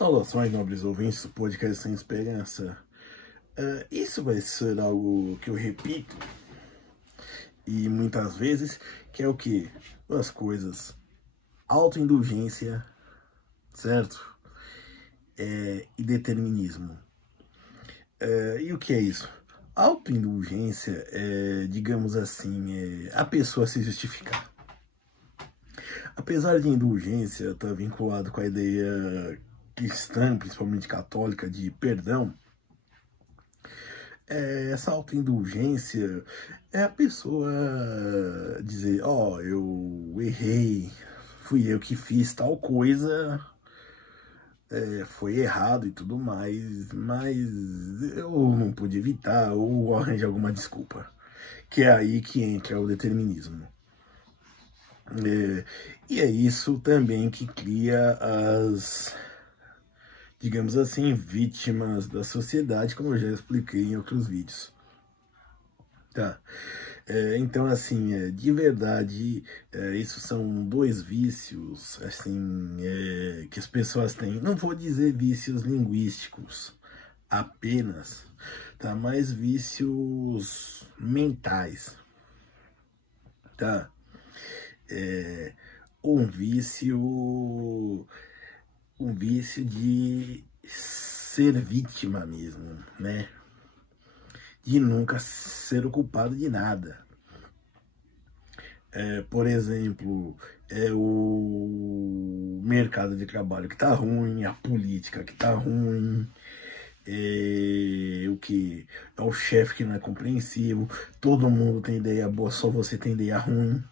Saudações, nobres ouvintes do podcast Sem Esperança. Isso vai ser algo que eu repito e muitas vezes, que é o que? Duas coisas: autoindulgência, certo? E determinismo. E o que é isso? Autoindulgência é, digamos assim, a pessoa se justificar. Apesar de indulgência estar vinculado com a ideia cristã, principalmente católica, de perdão, essa autoindulgência é a pessoa dizer, eu errei, fui eu que fiz tal coisa, foi errado e tudo mais, mas eu não pude evitar ou arranjar alguma desculpa. Que é aí que entra o determinismo. E é isso também que cria as, digamos assim, vítimas da sociedade, como eu já expliquei em outros vídeos. Tá? Então, assim, de verdade, isso são dois vícios, assim, que as pessoas têm. Não vou dizer vícios linguísticos apenas, tá? Mas vícios mentais, tá? Um vício de ser vítima mesmo, né? De nunca ser o culpado de nada. Por exemplo, o mercado de trabalho que tá ruim, a política que tá ruim, o que é o chefe que não é compreensivo, todo mundo tem ideia boa, só você tem ideia ruim.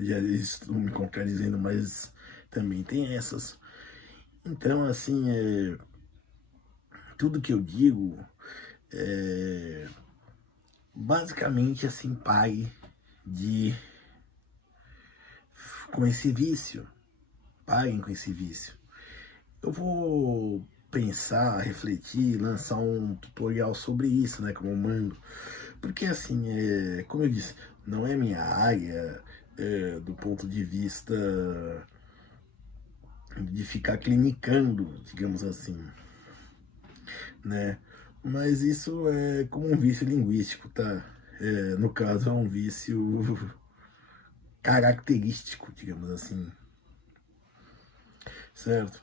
Já estou me contradizendo, mas também tem essas. Então, assim, tudo que eu digo basicamente assim, pare com esse vício. Parem com esse vício. Eu vou pensar, refletir, lançar um tutorial sobre isso, né, como eu mando. Porque assim, como eu disse, não é minha área do ponto de vista de ficar clinicando, digamos assim, né? Mas isso é como um vício linguístico, tá? No caso, é um vício característico, digamos assim, certo?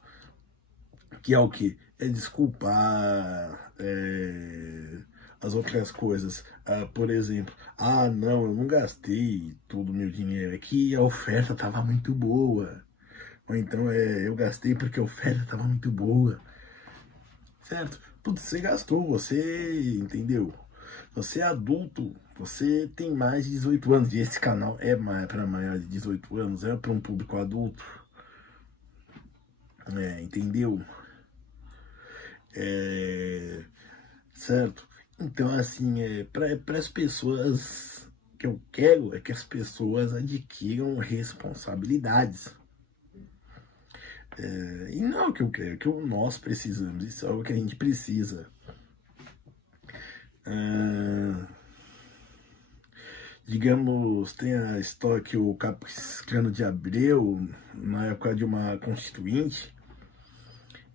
Que é o que? É desculpar as outras coisas. Por exemplo, não, eu não gastei todo o meu dinheiro, é que a oferta estava muito boa. Ou então, eu gastei porque a oferta estava muito boa, certo? Tudo você gastou, você entendeu? Você é adulto, você tem mais de 18 anos, e esse canal é para maior de 18 anos, é para um público adulto, entendeu? Certo? Então, assim, para as pessoas, que eu quero é que as pessoas adquiram responsabilidades. E não é o que eu quero, é o que nós precisamos, isso é algo que a gente precisa. Digamos, tem a história que o Capricorniano de Abreu, na época de uma constituinte,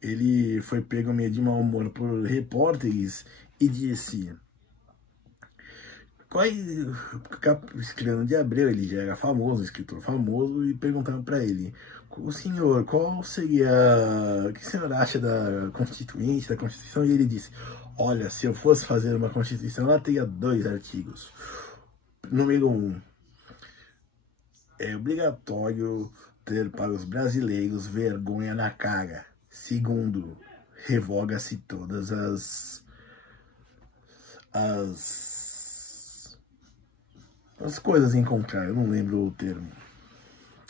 ele foi pego meio de mau humor por repórteres e disse: o Capricorniano de Abreu, ele já era famoso, escritor famoso, e perguntaram para ele: o senhor, qual seria, o que o senhor acha da Constituinte, da Constituição? E ele disse: olha, se eu fosse fazer uma Constituição, ela teria 2 artigos. Número 1, é obrigatório ter para os brasileiros vergonha na cara. Segundo, revoga-se todas as coisas em contrário, eu não lembro o termo,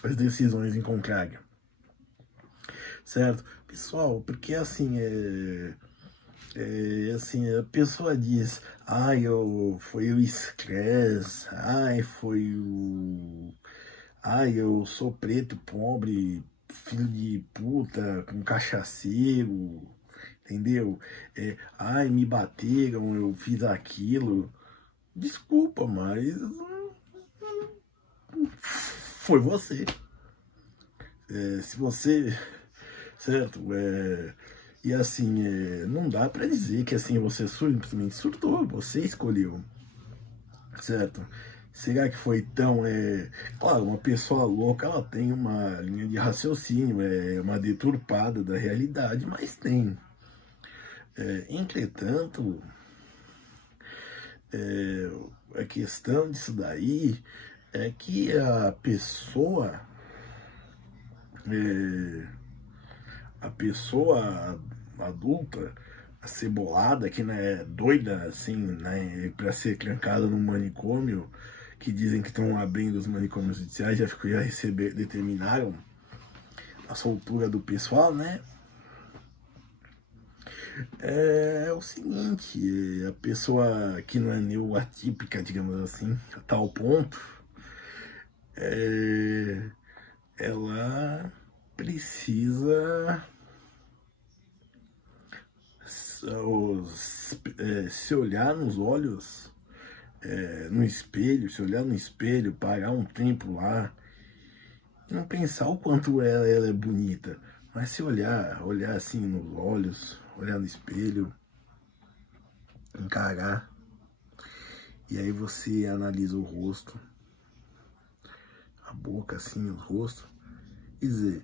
as decisões em contrário, certo? Pessoal, porque assim, assim, a pessoa diz, foi o estresse, eu sou preto, pobre, filho de puta, com cachaceiro, entendeu? Me bateram, eu fiz aquilo. Desculpa, mas foi você. certo? E assim, não dá pra dizer que assim você simplesmente surtou, você escolheu, certo? Será que foi tão... Claro, uma pessoa louca, ela tem uma linha de raciocínio, uma deturpada da realidade, mas tem. Entretanto, a questão disso daí é que a pessoa adulta, acebolada, que não é doida assim, né, para ser trancada no manicômio, que dizem que estão abrindo os manicômios judiciais, já determinaram a soltura do pessoal, né? É o seguinte, a pessoa que não é neuroatípica, digamos assim, a tal ponto, ela precisa se olhar nos olhos, no espelho, se olhar no espelho, parar um tempo lá, não pensar o quanto ela é bonita, mas se olhar assim nos olhos, olhar no espelho, encarar, e aí você analisa o rosto, a boca assim, o rosto, e dizer,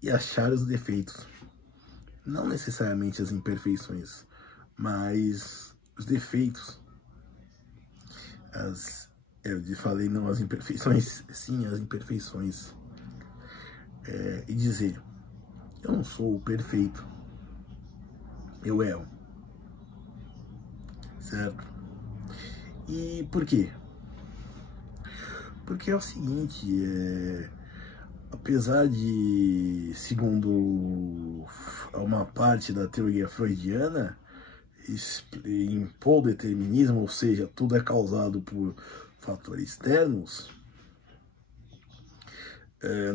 e achar os defeitos. Não necessariamente as imperfeições, mas os defeitos. Eu falei não as imperfeições, sim, as imperfeições. E dizer, eu não sou o perfeito, eu erro, certo? E por quê? Porque é o seguinte, apesar de, segundo uma parte da teoria freudiana, impor o determinismo, ou seja, tudo é causado por fatores externos,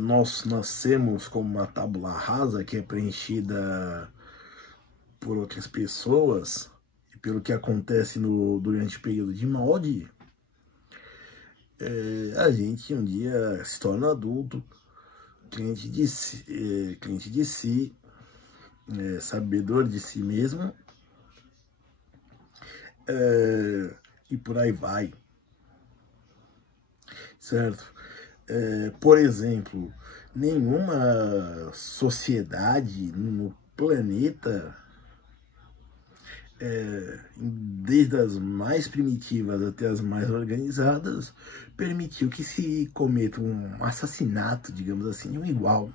nós nascemos como uma tábula rasa que é preenchida por outras pessoas e pelo que acontece durante o período de molde. A gente um dia se torna adulto, cliente de si, sabedor de si mesmo, e por aí vai, certo? Por exemplo, nenhuma sociedade no planeta, desde as mais primitivas até as mais organizadas, permitiu que se cometa um assassinato, digamos assim, de um igual,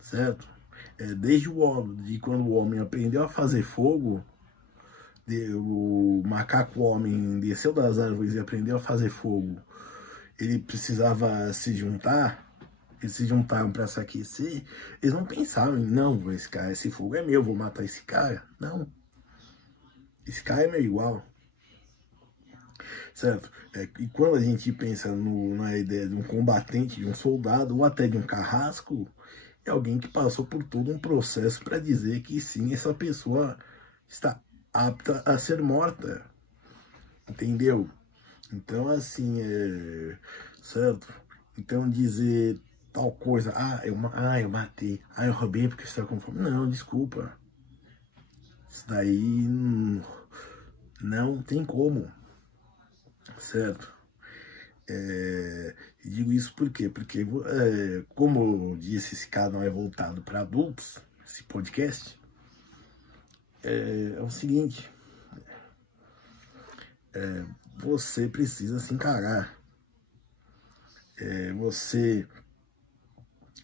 certo? Desde quando o homem aprendeu a fazer fogo, o macaco homem desceu das árvores e aprendeu a fazer fogo, ele precisava se juntar, eles se juntaram para se aquecer, eles não pensaram em, não, esse fogo é meu, vou matar esse cara. Não. Esse cara é meu igual. Certo? E quando a gente pensa na ideia de um combatente, de um soldado, ou até de um carrasco, é alguém que passou por todo um processo para dizer que sim, essa pessoa está apta a ser morta. Entendeu? Então, assim, certo? Então, dizer tal coisa, eu matei, eu roubei porque você está com fome. Não, desculpa. Isso daí não tem como, certo? Digo isso por quê? Porque, como eu disse, esse canal é voltado para adultos, esse podcast, é o seguinte, você precisa se encarar.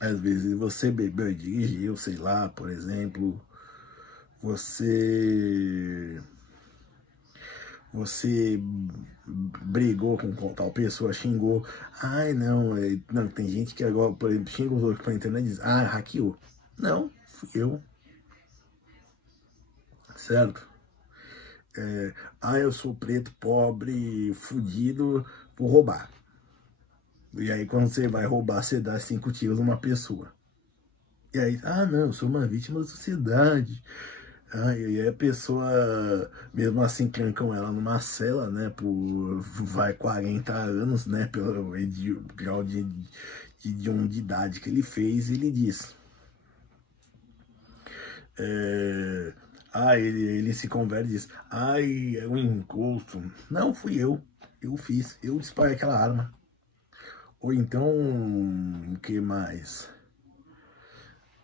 Às vezes, você bebeu e dirigiu, sei lá, por exemplo, você brigou com tal pessoa, xingou. Não, tem gente que agora, por exemplo, xinga os outros pela internet e diz, hackeou. Não, fui eu. Certo? Eu sou preto, pobre, fudido, vou roubar. E aí quando você vai roubar, você dá 5 tiros numa pessoa. E aí, não, eu sou uma vítima da sociedade. E aí a pessoa, mesmo assim, trancam ela numa cela, né, por 40 anos, né, pelo grau de de idade que ele fez, ele diz. Ele se converte e diz, ai, é um encosto. Não, fui eu fiz, eu disparei aquela arma. Ou então, o que mais?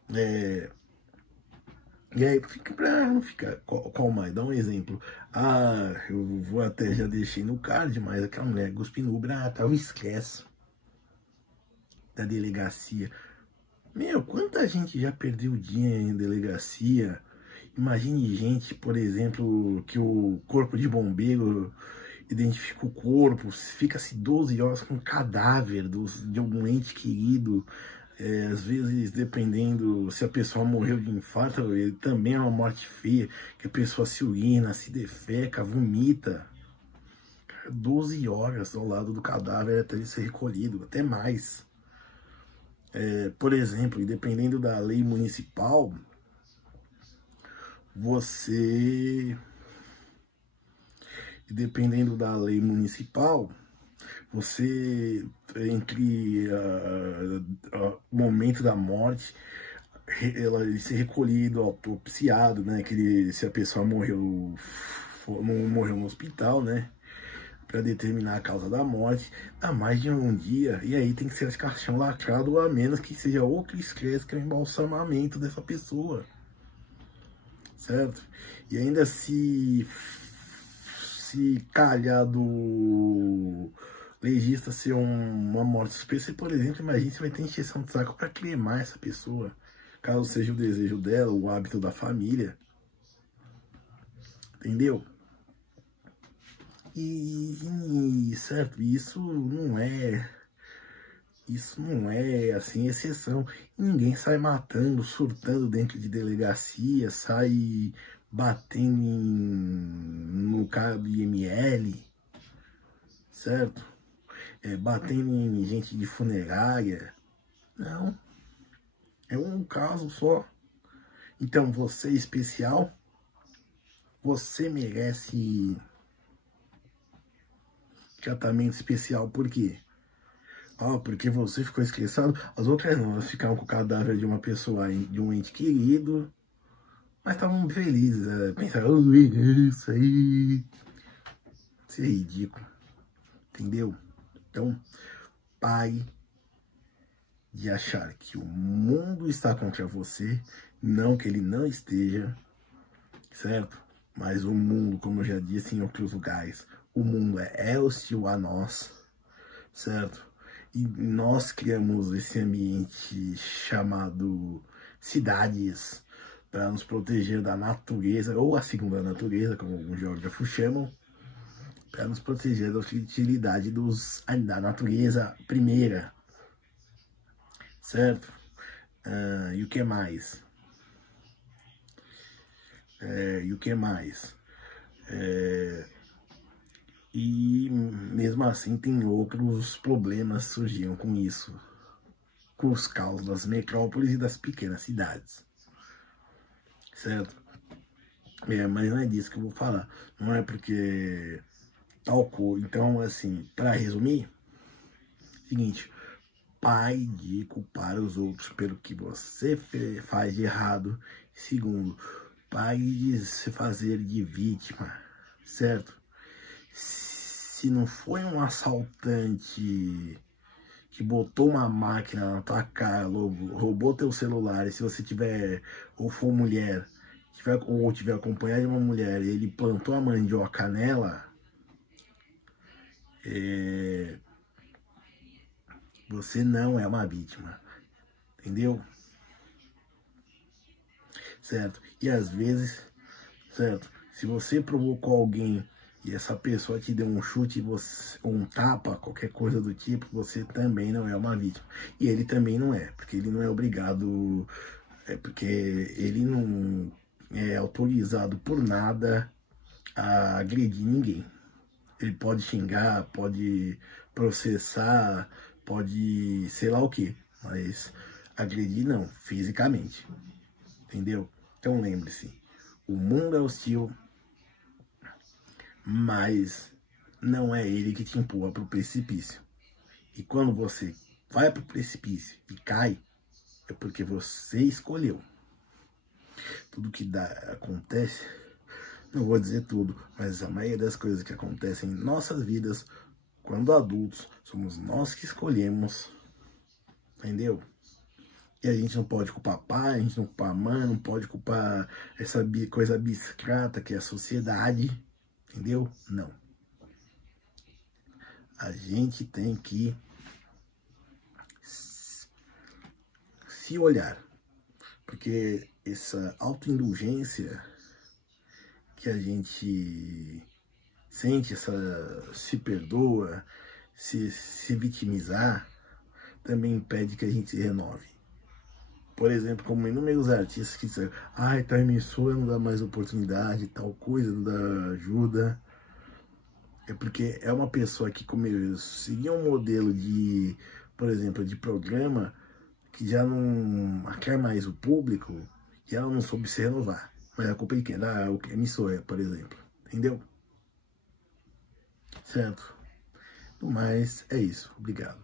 E aí, pra não ficar, qual mais? Dá um exemplo. Eu vou até, já deixei no card, mas aquela mulher cuspindo no Uber, tava esquece da delegacia. Meu, quanta gente já perdeu o dia em delegacia? Imagine gente, por exemplo, que o corpo de bombeiro identifica o corpo, fica-se 12 horas com o cadáver de algum ente querido. Às vezes, dependendo se a pessoa morreu de infarto, ele também é uma morte feia, que a pessoa se urina, se defeca, vomita. 12 horas ao lado do cadáver até ele ser recolhido, até mais. Por exemplo, e dependendo da lei municipal, você entre o momento da morte, ele ser recolhido, autopsiado, né? Se a pessoa não morreu no hospital, né? Para determinar a causa da morte, dá mais de um dia, e aí tem que ser caixão lacrado, a menos que seja outro estresse, que é o embalsamamento dessa pessoa, certo? E ainda se calhar do legista ser uma morte suspeita, por exemplo, imagine se vai ter encheção de saco para cremar essa pessoa, caso seja o desejo dela, o hábito da família, entendeu? Certo, isso não é assim exceção. Ninguém sai matando, surtando dentro de delegacia, sai batendo no cara do IML, certo? Batendo em gente de funerária. Não, é um caso só. Então você é especial, você merece tratamento especial, por quê? Porque você ficou estressado. As outras não, elas ficaram com o cadáver de uma pessoa, de um ente querido, mas estavam felizes, pensaram, isso aí, isso é ridículo, entendeu? Então, pare de achar que o mundo está contra você, não que ele não esteja, certo? Mas o mundo, como eu já disse em outros lugares, o mundo é hostil a nós, certo? E nós criamos esse ambiente chamado cidades para nos proteger da natureza, ou a segunda natureza, como alguns geógrafos chamam, para nos proteger da hostilidade da natureza primeira, certo? E o que mais? E mesmo assim tem outros problemas que surgiram com isso, com os caos das metrópoles e das pequenas cidades, certo? Mas não é disso que eu vou falar, não é porque tal coisa. Então, assim, para resumir, seguinte, pare de culpar os outros pelo que você faz de errado. Segundo, pare de se fazer de vítima, certo? Se não foi um assaltante que botou uma máquina na tua cara, roubou teu celular, e se você tiver, ou for mulher, ou tiver acompanhado de uma mulher, e ele plantou a mandioca nela, você não é uma vítima, entendeu? Certo? E às vezes, certo? Se você provocou alguém e essa pessoa te deu um chute, um tapa, qualquer coisa do tipo, você também não é uma vítima. E ele também não é, porque ele não é obrigado, porque ele não é autorizado por nada a agredir ninguém. Ele pode xingar, pode processar, pode sei lá o que, mas agredir não, fisicamente, entendeu? Então lembre-se, o mundo é hostil, mas não é ele que te empurra para o precipício. E quando você vai para o precipício e cai, é porque você escolheu. Tudo que acontece, não vou dizer tudo, mas a maioria das coisas que acontecem em nossas vidas, quando adultos, somos nós que escolhemos, entendeu? E a gente não pode culpar pai, a gente não culpar mãe, não pode culpar essa coisa abstrata que é a sociedade, entendeu? Não. A gente tem que se olhar, porque essa autoindulgência que a gente sente, se perdoa, se vitimizar, também impede que a gente se renove. Por exemplo, como inúmeros artistas que disseram, tá emissora, não dá mais oportunidade, tal coisa, não dá ajuda. É porque é uma pessoa que seguia um modelo de, por exemplo, de programa que já não quer mais o público e ela não soube se renovar. Mas a culpa é de quem? Da emissora, por exemplo. Entendeu? Certo? No mais, é isso. Obrigado.